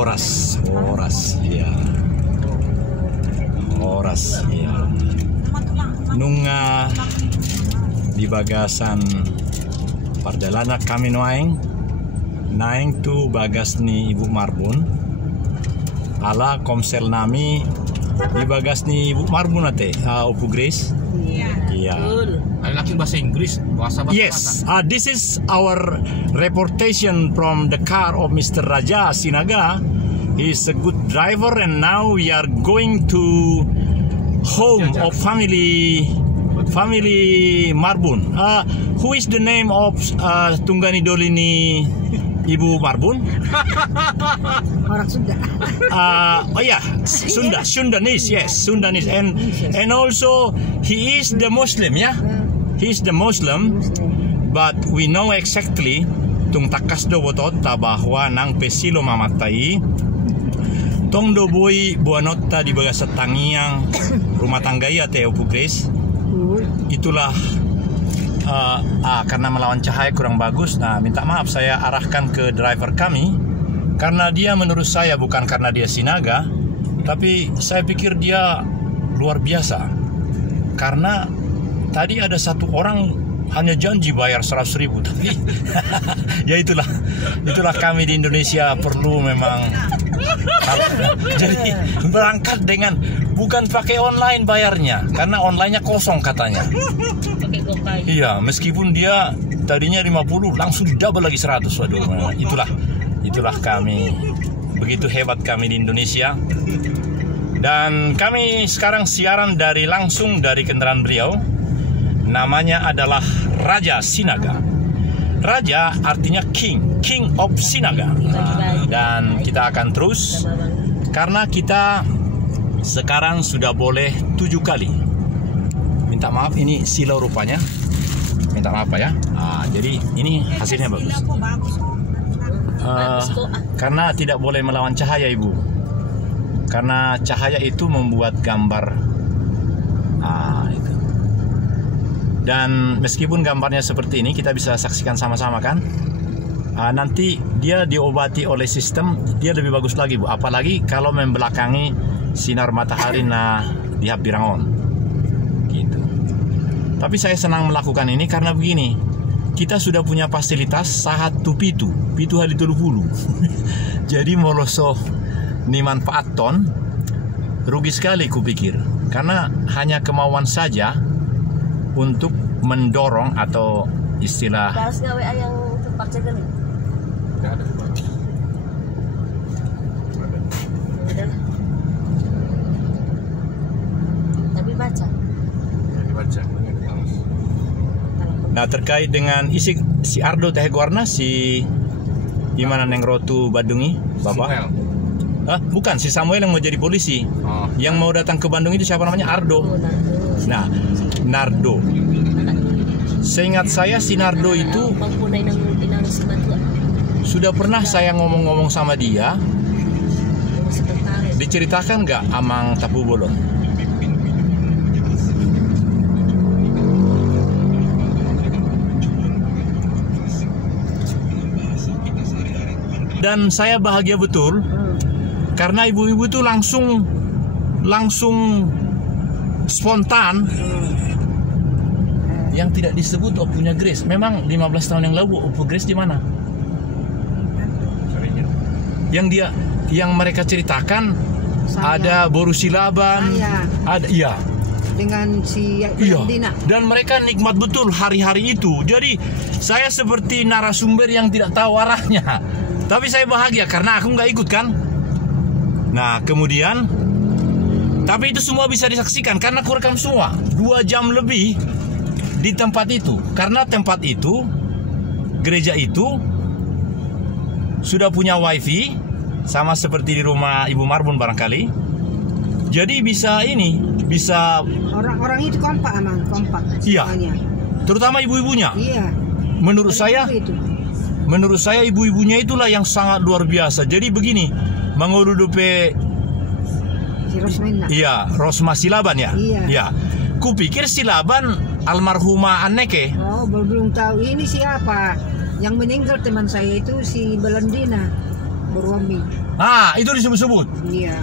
Oras, ya. Oras, ya. Nunga di bagasan pardalana kami naing tu bagas ni Ibu Marbun. Ala komsel nami di bagas ni Ibu Marbun ate, Opu Grace. Iya. Lagi bahasa Inggris, bahasa Yes, this is our reportation from the car of Mr. Raja Sinaga. He's a good driver, and now we are going to home of family Marbun. Who is the name of Tunggani Dolini Ibu Marbun? Orang Sunda. Oh yeah, Sundanese, yes, Sundanese, and also he is the Muslim, yeah. He's the Muslim, but we know exactly tung takas do botota bahwa nang pesilo mamatai tong do boy buanota di bagasa tangiang rumah tangga ya Teo Pugres. Itulah karena melawan cahaya kurang bagus. Nah, minta maaf saya arahkan ke driver kami karena dia menurut saya bukan karena dia Sinaga, tapi saya pikir dia luar biasa karena tadi ada satu orang hanya janji bayar 100.000, tapi ya itulah kami di Indonesia perlu memang jadi berangkat dengan bukan pakai online bayarnya karena onlinenya kosong katanya. Iya, meskipun dia tadinya 50 langsung double lagi 100. Waduh, itulah kami, begitu hebat kami di Indonesia. Dan kami sekarang siaran langsung dari kendaraan beliau. Namanya adalah Raja Sinaga. Raja artinya King of Sinaga. Dan kita akan terus karena kita sekarang sudah boleh 7 kali. Minta maaf, ini silau rupanya. Minta maaf ya. Jadi ini hasilnya bagus. Karena tidak boleh melawan cahaya, Ibu. Karena cahaya itu membuat gambar. Itu. Dan meskipun gambarnya seperti ini, kita bisa saksikan sama-sama kan. Nanti dia diobati oleh sistem, dia lebih bagus lagi, Bu. Apalagi kalau membelakangi sinar matahari di Habbirangon. Gitu. Tapi saya senang melakukan ini karena begini. Kita sudah punya fasilitas sahat pitu halitul hulu. Jadi moloso ni manfaat ton rugi sekali kupikir. Karena hanya kemauan saja untuk mendorong atau istilah Harus gawe yang tempat jaga nih. Enggak ada. Tapi baca. Nah, terkait dengan isi si Ardo Teh Guarna si gimana Neng Rotu Bandungi, Bapak? Bukan, si Samuel yang mau jadi polisi. Yang mau datang ke Bandung itu siapa namanya? Ardo. Nah, Nardo. Seingat saya si Nardo itu sudah pernah saya ngomong-ngomong sama dia. Diceritakan nggak Amang Tapu Bolon? Dan saya bahagia betul karena ibu-ibu itu langsung spontan yang tidak disebut Opunya Grace. Memang 15 tahun yang lalu Opu Grace di mana? Yang mereka ceritakan ada Boru Silaban, ada dengan si Dina. Dan mereka nikmat betul hari-hari itu. Jadi saya seperti narasumber yang tidak tahu arahnya. Tapi saya bahagia karena aku nggak ikut kan. Nah kemudian, tapi itu semua bisa disaksikan karena aku rekam semua 2 jam lebih di tempat itu. Karena tempat itu, gereja itu sudah punya wifi sama seperti di rumah Ibu Marbun barangkali. Jadi bisa orang-orang itu kompak. Iya. Semuanya. Terutama ibu-ibunya. Iya. Menurut saya ibu-ibunya itulah yang sangat luar biasa. Jadi begini, menguludupe Rosma Silaban ya. Iya. Kupikir Silaban almarhumah Anneke. Oh, belum tahu ini siapa. Yang meninggal teman saya itu si Belandina. Berwami. Ah, itu disebut-sebut. Iya.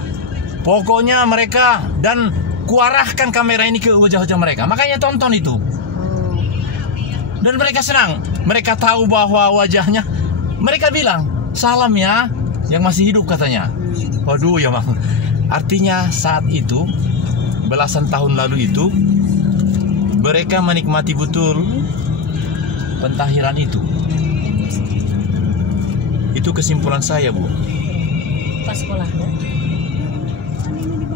Pokoknya mereka, dan kuarahkan kamera ini ke wajah-wajah mereka. Makanya tonton itu. Oh. Dan mereka senang. Mereka tahu bahwa wajahnya. Mereka bilang, salam ya, yang masih hidup katanya. Waduh ya bang. Artinya saat itu, belasan tahun lalu itu, mereka menikmati betul pentahiran itu. Itu kesimpulan saya, Bu. Pas sekolah ya?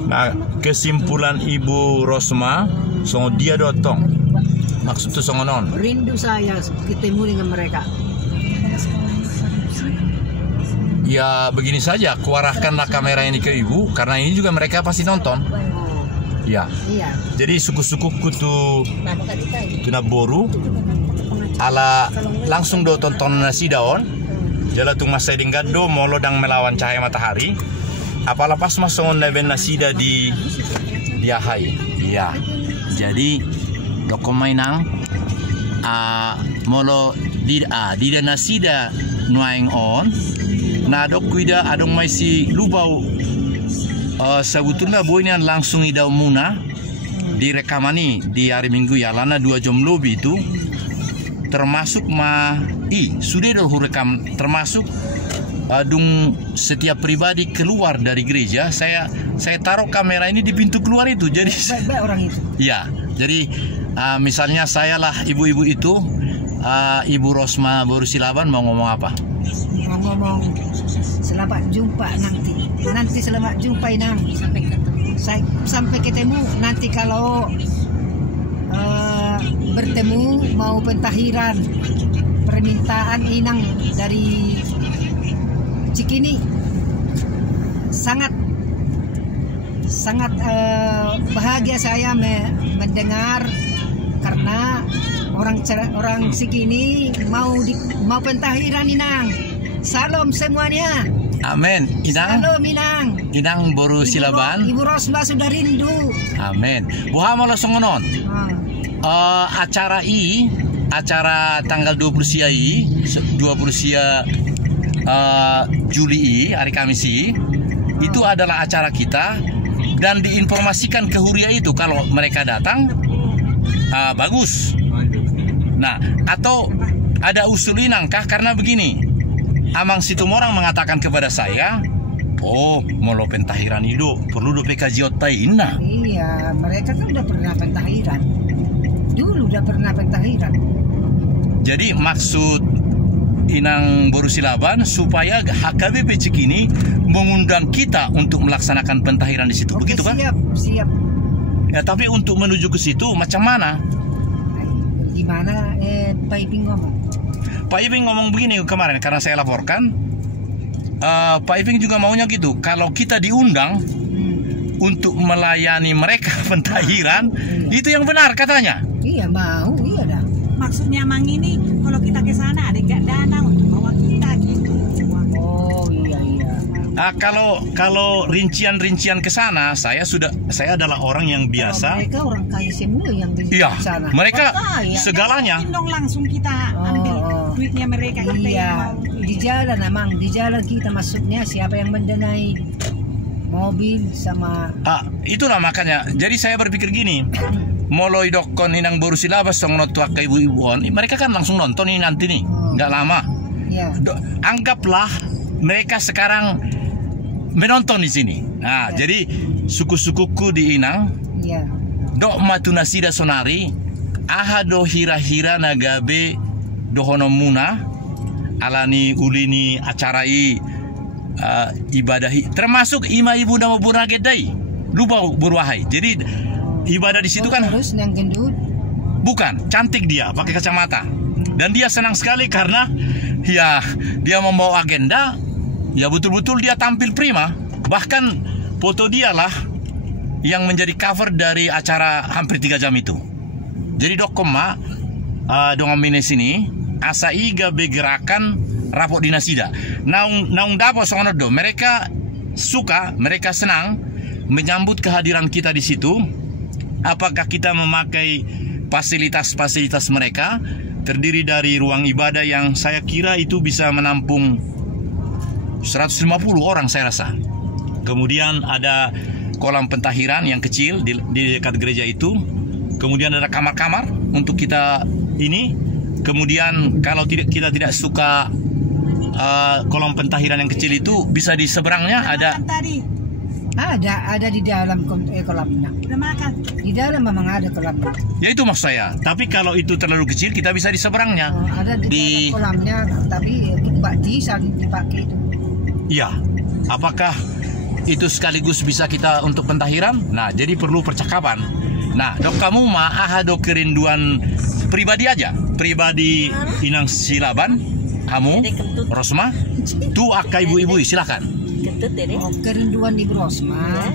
Nah, kesimpulan Ibu Rosma, songo dia dotong. Maksud itu songo non. Rindu saya ketemu dengan mereka. Ya begini saja, kuarahkanlah kamera ini ke Ibu, karena ini juga mereka pasti nonton. Oh. Ya. Iya. Jadi suku-sukuku tuh Tunaboru ala langsung do tonton nasi daun. Jala tung masa dinggado molo dang melawan cahaya matahari. Apalah pas masongon leben nasida di Ahai. Iya. Jadi doko mainang molo di nasida nuaing on. Na dok kuida adong mai si lubau sebetulnya boynya langsung idau muna direkamani di hari Minggu ya lana 2 jam lebih itu termasuk sudah dah rekam termasuk adung setiap pribadi keluar dari gereja saya taruh kamera ini di pintu keluar itu jadi Baik orang itu. Ya jadi misalnya saya lah ibu-ibu itu Ibu Rosma Borusilaban mau ngomong apa? Mau ngomong selamat jumpa nanti selamat jumpa Inang sampai ketemu nanti kalau bertemu mau pentahiran permintaan Inang dari Cikini sangat bahagia saya mendengar karena orang Cikini mau pentahiran Inang. Salam semuanya. Amin. Salam Inang Borusilaban. Ibu Rosma sudah rindu. Amin. Buha malah songonon. Acara tanggal 20 Juli hari Kamis itu adalah acara kita dan diinformasikan ke Huria itu kalau mereka datang bagus. Nah, atau ada usul Inang kah karena begini. Amang Situmorang mengatakan kepada saya, oh, molo pentahiran itu perlu do PKJ otai inna. Iya, mereka kan udah pernah pentahiran. Dulu udah pernah pentahiran. Jadi maksud Inang Borusilaban supaya HKBP Cikini mengundang kita untuk melaksanakan pentahiran di situ. Oke, begitu kan? Siap. Ya, tapi untuk menuju ke situ macam mana? Gimana Pak Iping ngomong? Pak Iping ngomong begini kemarin karena saya laporkan. Pak Iping juga maunya gitu. Kalau kita diundang untuk melayani mereka pentahiran, itu yang benar katanya. Iya mau, iya dah. Maksudnya Mang ini kalau kita ke sana ada nggak dana untuk bawa kita gitu. Oh iya. Kalau rincian ke sana, saya adalah orang yang biasa. Mereka orang kaya semua yang di sana. Mereka kaya. segalanya. Dong langsung kita ambil duitnya mereka kita iya. Di jalan kita maksudnya siapa yang mendanai mobil sama. Itulah makanya. Jadi saya berpikir gini. Moloi dokon Inang Borusilabas song notuak ke ibu-ibuan, mereka kan langsung nonton ini nanti nih, nggak lama. Ya. Anggaplah mereka sekarang menonton di sini. Nah, jadi suku-sukuku di Inang, dok matunasida sonari, aha do hira-hira nagabe dohono muna, alani ulini acarai ibadahi, termasuk ima ibu nama bunagedai, lupa berwahai. Jadi ibadah di situ kan harus yang gendut. Bukan, cantik dia, pakai kacamata. Dan dia senang sekali karena ya dia membawa agenda, ya betul-betul dia tampil prima. Bahkan foto dialah yang menjadi cover dari acara hampir 3 jam itu. Jadi dokoma dongan mines ini asa iga begerakan rapot dinasida. Naung dapo songono do, mereka suka, mereka senang menyambut kehadiran kita di situ. Apakah kita memakai fasilitas-fasilitas mereka, terdiri dari ruang ibadah yang saya kira itu bisa menampung 150 orang saya rasa. Kemudian ada kolam pentahiran yang kecil di dekat gereja itu. Kemudian ada kamar-kamar untuk kita ini. Kemudian kalau kita tidak suka kolam pentahiran yang kecil itu, bisa di seberangnya ada. Ada di dalam kolamnya. Udah makan? Di dalam memang ada kolamnya. Ya itu maksud saya. Tapi kalau itu terlalu kecil, kita bisa di seberangnya. Ada di dalam kolamnya, tapi bisa dipakai itu. Iya. Apakah itu sekaligus bisa kita untuk pentahiran? Nah, jadi perlu percakapan. Nah, dok kamu mah dok kerinduan pribadi aja. Pribadi Inang Silaban, kamu, Rosma, tuh akai ibu-ibu silakan. Kerinduan Ibu Rosma.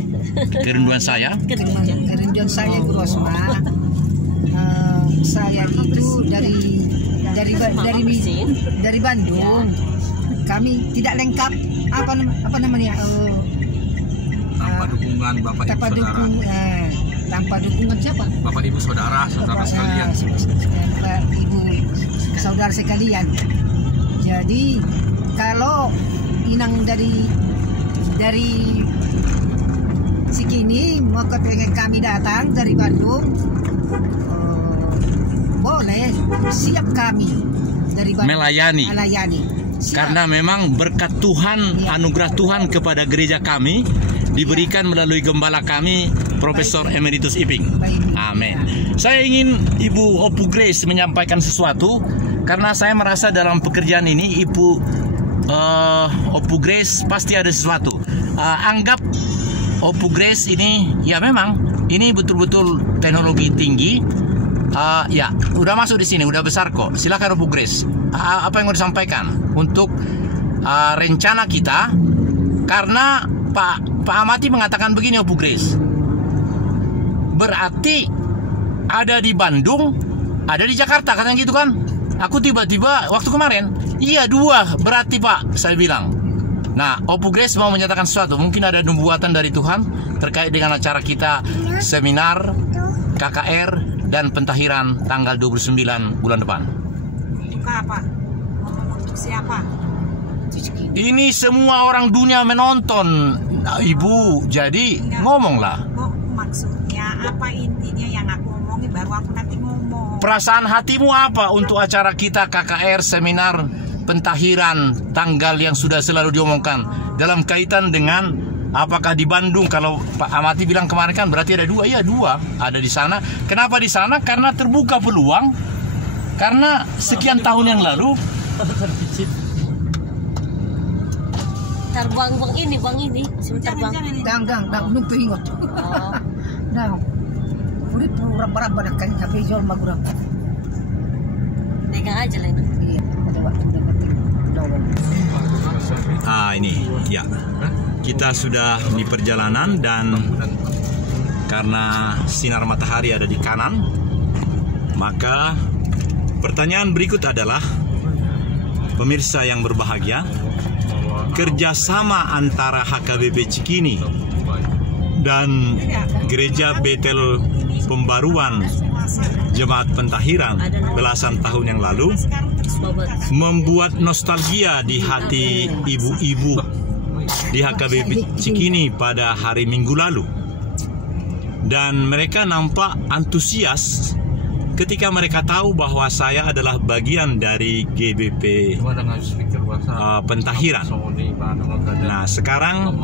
Kerinduan saya. Kerinduan saya Ibu Rosma. Saya itu dari Bandung. Kami tidak lengkap apa namanya? Tanpa dukungan Bapak Ibu Saudara. Tanpa dukungan siapa? Bapak Ibu Saudara sekalian. Ibu saudara sekalian. Jadi kalau Inang dari Cikini mau kepengen kami datang dari Bandung, boleh, siap kami dari Bandung melayani. Karena memang berkat Tuhan, anugerah Tuhan kepada gereja kami diberikan melalui gembala kami, Profesor Emeritus Iping. Amin. Saya ingin Ibu Opu Grace menyampaikan sesuatu, karena saya merasa dalam pekerjaan ini Ibu Opu Grace pasti ada sesuatu. Anggap Opu Grace ini, ya memang ini betul-betul teknologi tinggi. Ya, udah masuk di sini, udah besar kok. Silakan Opu Grace. Apa yang mau disampaikan untuk rencana kita? Karena Pak Amati mengatakan begini, Opu Grace. Berarti ada di Bandung, ada di Jakarta, katanya gitu kan? Aku tiba-tiba waktu kemarin, iya 2 berarti Pak, saya bilang. Nah, Opu Grace mau menyatakan sesuatu. Mungkin ada nubuatan dari Tuhan terkait dengan acara kita seminar KKR dan pentahiran tanggal 29 bulan depan. Untuk apa? Untuk siapa? Ini semua orang dunia menonton, Ibu. Jadi ngomonglah. Maksudnya apa, intinya yang aku omongin baru aku nanti ngomong. Perasaan hatimu apa untuk acara kita KKR seminar pentahiran tanggal yang sudah selalu diomongkan dalam kaitan dengan apakah di Bandung? Kalau Pak Amati bilang kemarin kan berarti ada 2. Iya 2 ada di sana. Kenapa di sana? Karena terbuka peluang. Karena sekian tahun yang lalu terbang ini terbang. Gang belum ingat. Nah, kulit berapa kan sampai jual magurang. Pegang aja lah ini. Iya, ada waktu ini ya. Kita sudah di perjalanan dan karena sinar matahari ada di kanan, maka pertanyaan berikut adalah, pemirsa yang berbahagia, kerjasama antara HKBP Cikini dan Gereja Betel Pembaruan Jemaat Pentahiran belasan tahun yang lalu membuat nostalgia di hati ibu-ibu di HKBP Cikini pada hari Minggu lalu. Dan mereka nampak antusias ketika mereka tahu bahwa saya adalah bagian dari GBP Pentahiran. Nah, sekarang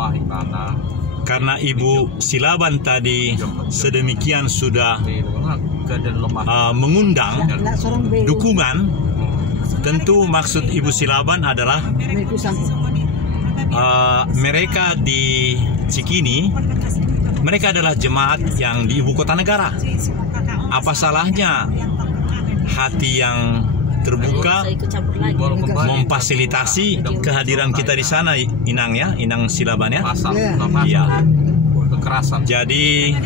karena Ibu Silaban tadi sedemikian sudah mengundang dukungan, tentu maksud Ibu Silaban adalah mereka di Cikini, mereka adalah jemaat yang di ibu kota negara. Apa salahnya hati yang terbuka memfasilitasi kehadiran kita di sana, Inang ya, Inang Silaban ya. Iya. Jadi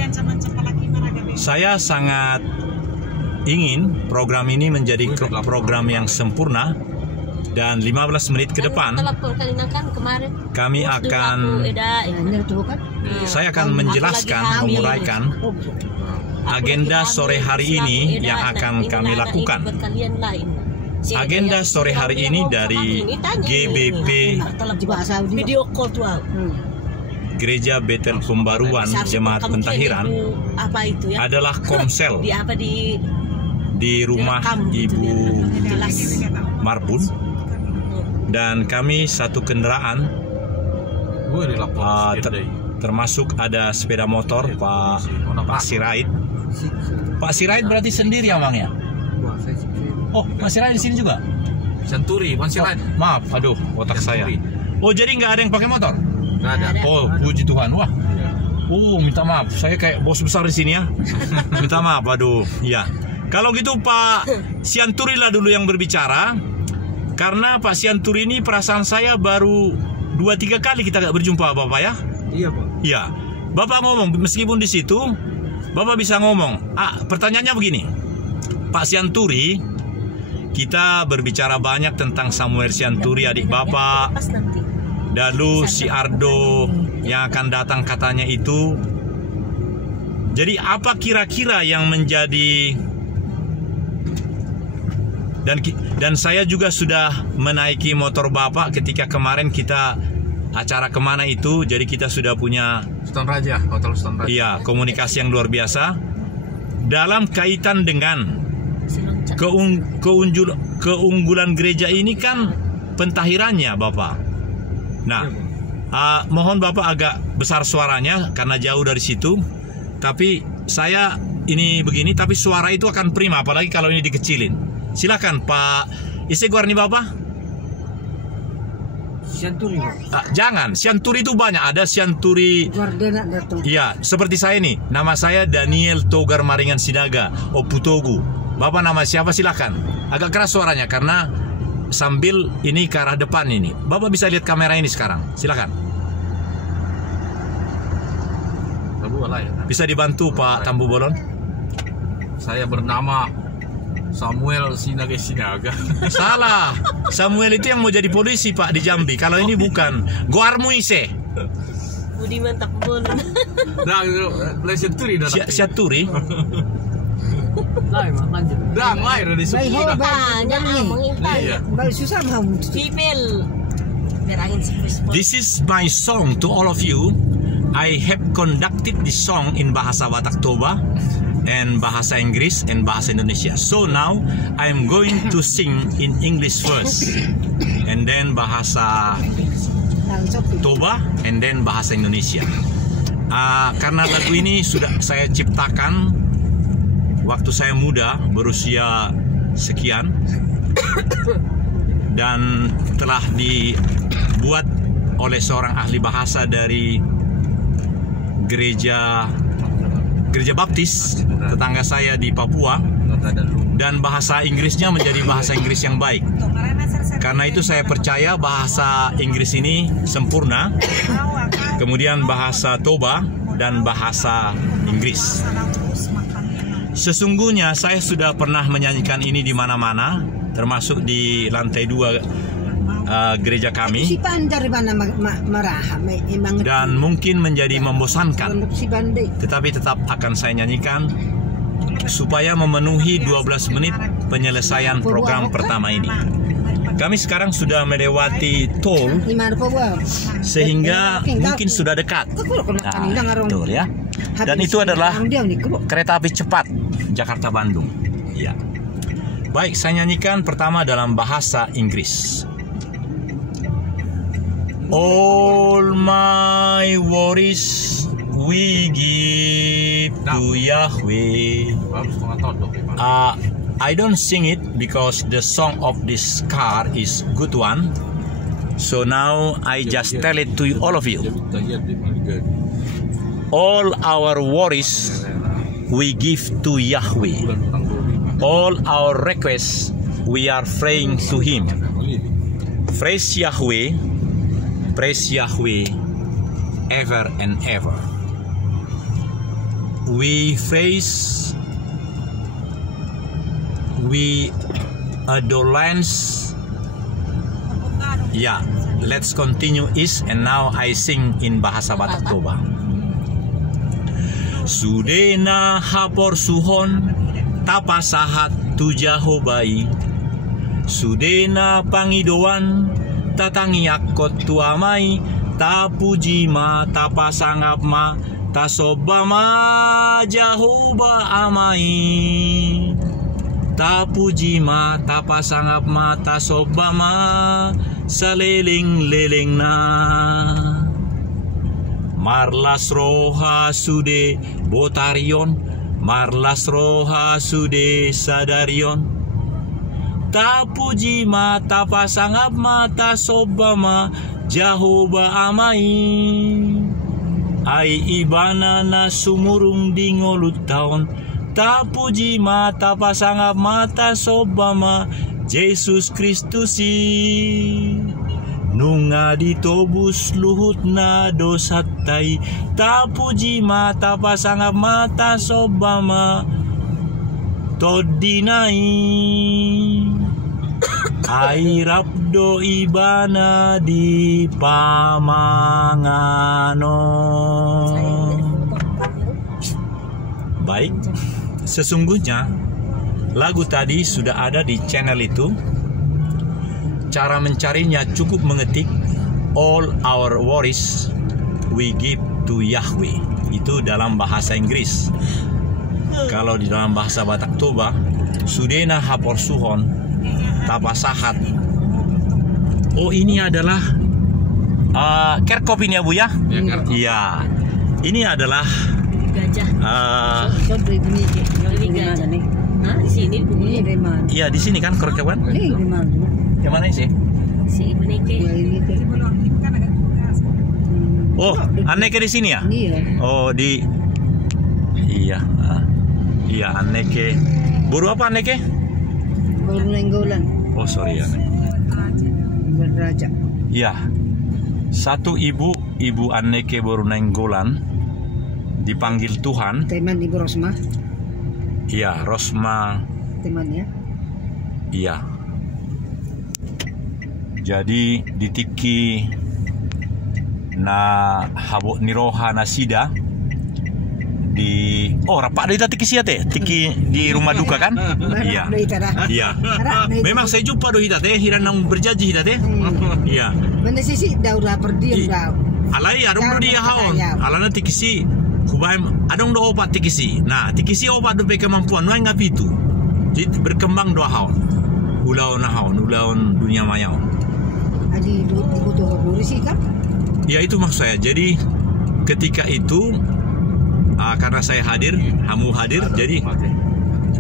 saya sangat ingin program ini menjadi program yang sempurna, dan 15 menit ke depan kami akan saya akan menjelaskan, menguraikan agenda sore hari ini yang akan kami lakukan. agenda sore hari ini dari GBP Video call tuh. Gereja Betel Pembaruan Jemaat Pentahiran Apa itu ya? adalah komsel Di apa di rumah Ibu Marbun, dan kami satu kendaraan, termasuk ada sepeda motor Pak Sirait. Pak Sirait berarti sendiri ya, Bang ya? Oh, Pak Sirait di sini juga? Santuri, Bang Sirait. Maaf, aduh, otak saya. Oh, jadi nggak ada yang pakai motor? Nggak ada. Oh, puji Tuhan. Wah. Oh, minta maaf. Saya kayak bos besar di sini ya. Minta maaf, aduh. Ya. Kalau gitu Pak Sianturi lah dulu yang berbicara. Karena Pak Sianturi ini perasaan saya baru 2-3 kali kita gak berjumpa, Bapak ya? Iya, Pak. Iya. Bapak ngomong, meskipun di situ Bapak bisa ngomong. Pertanyaannya begini. Pak Sianturi, kita berbicara banyak tentang Samuel Sianturi, adik Bapak. Lalu si Ardo yang akan datang katanya itu. Jadi apa kira-kira yang menjadi, dan saya juga sudah menaiki motor Bapak ketika kemarin kita acara kemana itu. Jadi kita sudah punya Stone Raja, Hotel Stone Raja. Iya, komunikasi yang luar biasa dalam kaitan dengan keunggulan gereja ini kan pentahirannya, Bapak. Nah, mohon Bapak agak besar suaranya karena jauh dari situ. Tapi saya ini begini, tapi suara itu akan prima, apalagi kalau ini dikecilin. Silakan Pak. Isi guarni Bapak. Sianturi. Jangan, Sianturi itu banyak. Ada Sianturi. Iya, seperti saya nih. Nama saya Daniel Togar Maringan Sinaga Oputogu. Bapak nama siapa? Silakan. Agak keras suaranya karena sambil ini ke arah depan ini. Bapak bisa lihat kamera ini sekarang. Silakan. Bisa dibantu Pak Tambu Bolon? Saya bernama Samuel Sinaga. Salah. Samuel itu yang mau jadi polisi Pak di Jambi. Kalau ini bukan. Goarmuise. Budiman Takbon. Sianturi. Sianturi. Dan lahir di sini. Susah people. This is my song to all of you. I have conducted this song in bahasa Batak Toba and bahasa Inggris and bahasa Indonesia. So now I am going to sing in English first, and then bahasa Toba, and then bahasa Indonesia. Karena lagu ini sudah saya ciptakan waktu saya muda, berusia sekian, dan telah dibuat oleh seorang ahli bahasa dari gereja Baptis tetangga saya di Papua, dan bahasa Inggrisnya menjadi bahasa Inggris yang baik. Karena itu saya percaya bahasa Inggris ini sempurna, kemudian bahasa Toba dan bahasa Inggris. Sesungguhnya saya sudah pernah menyanyikan ini di mana-mana, termasuk di lantai 2 gereja kami, dan mungkin menjadi membosankan, tetapi tetap akan saya nyanyikan supaya memenuhi 12 menit penyelesaian program pertama ini. Kami sekarang sudah melewati tol, sehingga mungkin sudah dekat. Betul ya. Dan itu adalah kereta api cepat Jakarta Bandung. Ya. Baik, saya nyanyikan pertama dalam bahasa Inggris. All my worries we give to Yahweh. I don't sing it because the song of this car is good one. So now I just tell it to all of you. All our worries we give to Yahweh. All our requests we are praying to Him. Praise Yahweh. Praise Yahweh ever and ever. We praise, we adore lands. Yeah, let's continue is, and now I sing in bahasa Batak Toba. Sudena hapor suhon tapasahat tu Jahobai. Sudena pangidoan tatangi akot tuamai, ta puji ma ta pasangap ma ta soba ma Jehovah amai. Ta puji ma ta pasangap ma ta soba ma saleling-leling na. Marlas roha sude botarion, marlas roha sude sadarion. Ta puji ma ta pasangap ma ta soba ma Jehovah amai. Ai ibana na sumurung di ngolut taon, ta puji ma ta pasangap ma ta soba ma Yesus Kristusi. Nunga ditobus luhut na dosatai, ta puji ma ta pasangap ma ta soba ma todinai. Ai rabdo ibana di pamangano. Baik, sesungguhnya lagu tadi sudah ada di channel itu. Cara mencarinya cukup mengetik all our worries we give to Yahweh. Itu dalam bahasa Inggris. Kalau di dalam bahasa Batak Toba, Sudena hapor suhon tapasahat. Oh, ini adalah kerkop ini ya Bu ya? Iya. Ini adalah Gajah. Di sini bunyi. Iya, di sini kan kerkop kan? Yang mana sih? Si Ibu Nike. Oh, Anneke di sini ya? Oh, di iya. Iya, Anneke. Buru apa Anneke? Baru nenggolan. Oh, sorry ya. Beraja. Iya. Satu ibu Anneke baru nenggolan dipanggil Tuhan. Teman Ibu Rosma. Iya, Rosma. Temannya. Iya. Jadi ditiki na habok niroha nasida di rapak dari tiki sia teh tiki di rumah duka kan. Iya. Iya. Memang saya jumpa do hita teh hiran nang berjanji hita teh. Iya. Mana sisi daura perdiam dah. Alai adong do dia haon. Alana tikisi kubaim adong do opat tikisi. Nah, tikisi opat do pe kemampuan noy ngapitu. Jadi berkembang do haon. Ulaon haon, ulaon dunia maya. Adi dibutuh polisi kan? Ya itu maksud saya. Jadi ketika itu karena saya hadir, Hamu hadir, jadi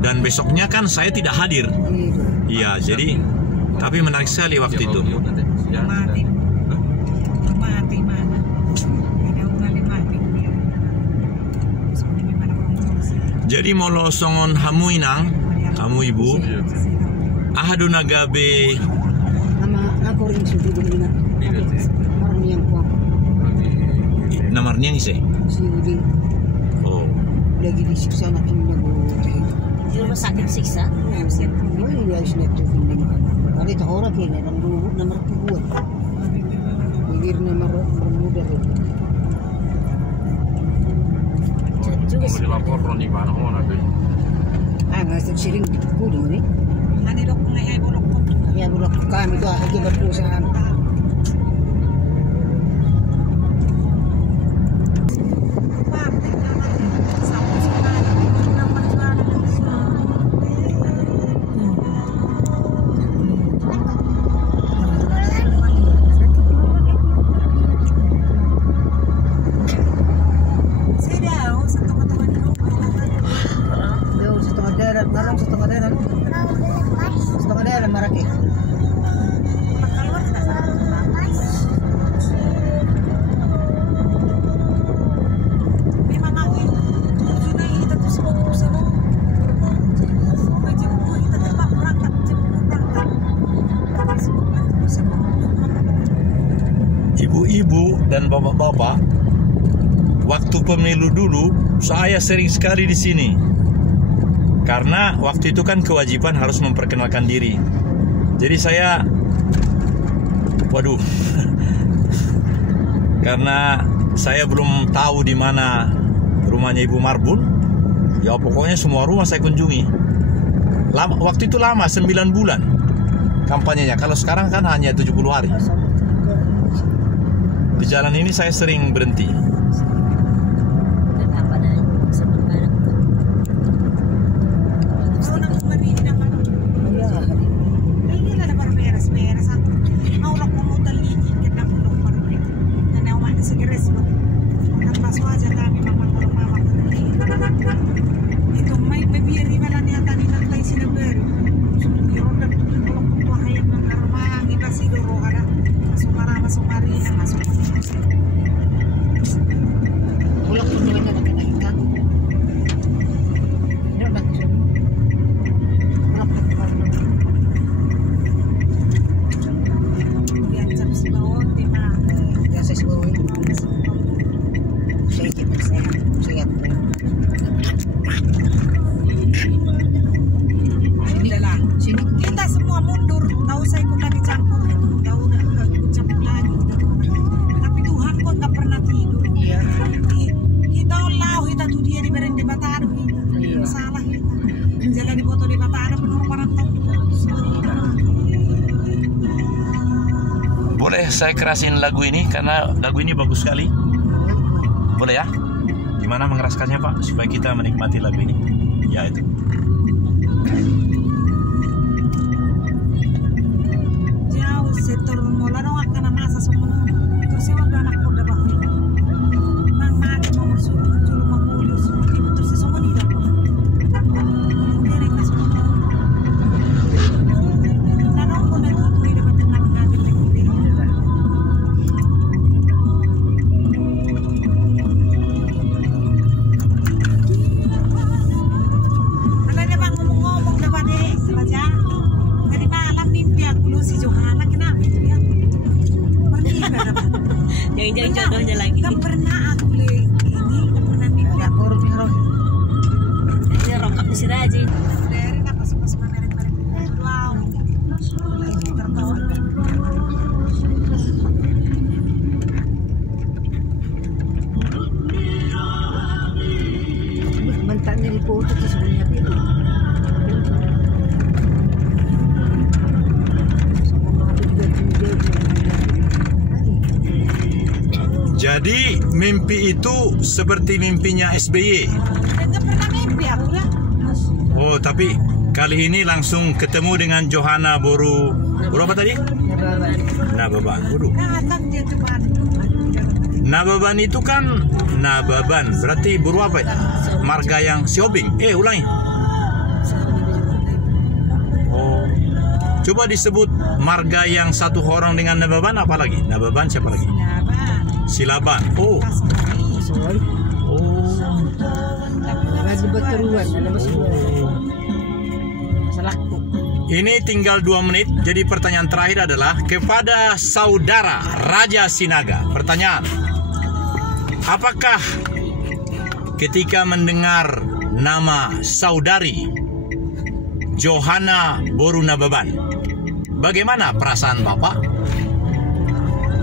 dan besoknya kan saya tidak hadir. Iya, jadi tapi menarik sekali waktu itu. Mati mana? Jadi molo songon Hamu inang, Hamu ibu, ahadu nagabe. Nama aku ring sudah begini. Orang yang kuat. Namarnya nih sih. Si Udin. Oh. Lagi disiksa nak ini Di rumah sakit siksa. Oh iya, sudah tuh ini. Ada itu orang ini nomor 2. Bibir nomor bermuda itu. Juga sih. Nggak sering kudu ni. Hani dok ngayai bolok. Ya bolok kami tu lagi berdosa. Ibu-ibu dan bapak-bapak, waktu pemilu dulu saya sering sekali di sini. Karena waktu itu kan kewajiban harus memperkenalkan diri. Jadi saya karena saya belum tahu di mana rumahnya Ibu Marbun. Ya pokoknya semua rumah saya kunjungi. Waktu itu lama, 9 bulan. kampanyenya. Kalau sekarang kan hanya 70 hari. Di jalan ini saya sering berhenti. Boleh saya kerasin lagu ini karena lagu ini bagus sekali. Boleh ya? Gimana mengeraskannya Pak supaya kita menikmati lagu ini? Ya itu. Jauh setor mola dong akan masa semua. Terus saya udah anak udah bahu. Mang mati mau masuk dulu mau mulus. Terus semua nih dah. Ini mereka semua. Jangan jodohnya lagi. Gak pernah aku ini, gak pernah mimpi aku roh. Ini rokok di sini aja. Dari apa semua merek-merek. Wow. Tertawa. Mantannya di foto itu sebenarnya itu. Jadi mimpi itu seperti mimpinya SBY. Enggak pernah mimpi aku lah. Oh, tapi kali ini langsung ketemu dengan Johana Boru apa tadi? Nababan. Waduh. Dia coba. Nababan itu kan Nababan. Berarti Boru apa itu? Marga yang Siobing. Ulangi. Oh. Coba disebut marga yang satu orang dengan Nababan apa lagi? Nababan siapa lagi? Silaban. Oh. Ini tinggal 2 menit. Jadi pertanyaan terakhir adalah kepada saudara Raja Sinaga. Pertanyaan: apakah ketika mendengar nama saudari Johana Boru Nababan, bagaimana perasaan Bapak?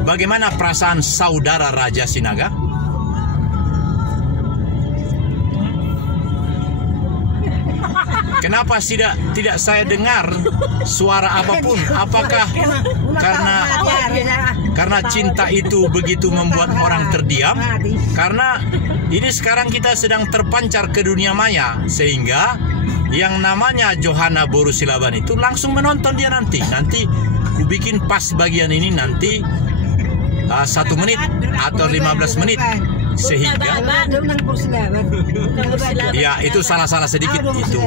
Bagaimana perasaan saudara Raja Sinaga? Kenapa tidak saya dengar suara apapun? Apakah karena cinta itu begitu membuat orang terdiam? Karena ini sekarang kita sedang terpancar ke dunia maya, sehingga yang namanya Johana Boru Silaban itu langsung menonton dia nanti. Nanti ku bikin pas bagian ini nanti 1 menit atau 15 menit, sehingga ya itu salah sedikit itu.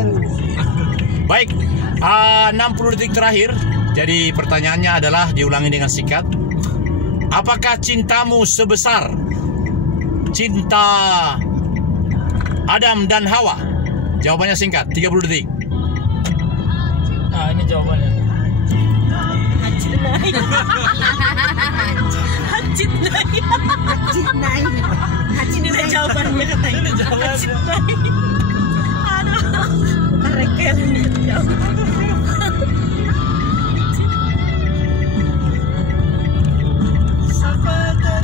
Baik, 60 detik terakhir. Jadi pertanyaannya adalah diulangi dengan singkat. Apakah cintamu sebesar cinta Adam dan Hawa? Jawabannya singkat, 30 detik. Ini jawabannya. Ini udah jawabannya katanya. Ini jawabannya. Aduh, mereka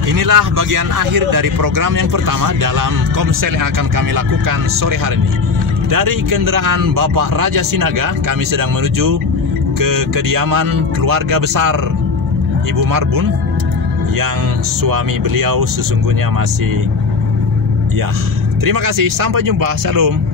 Inilah bagian akhir dari program yang pertama dalam komsel yang akan kami lakukan sore hari ini. Dari kendaraan Bapak Raja Sinaga, kami sedang menuju ke kediaman keluarga besar Ibu Marbun yang suami beliau sesungguhnya masih, ya. Terima kasih, sampai jumpa, shalom.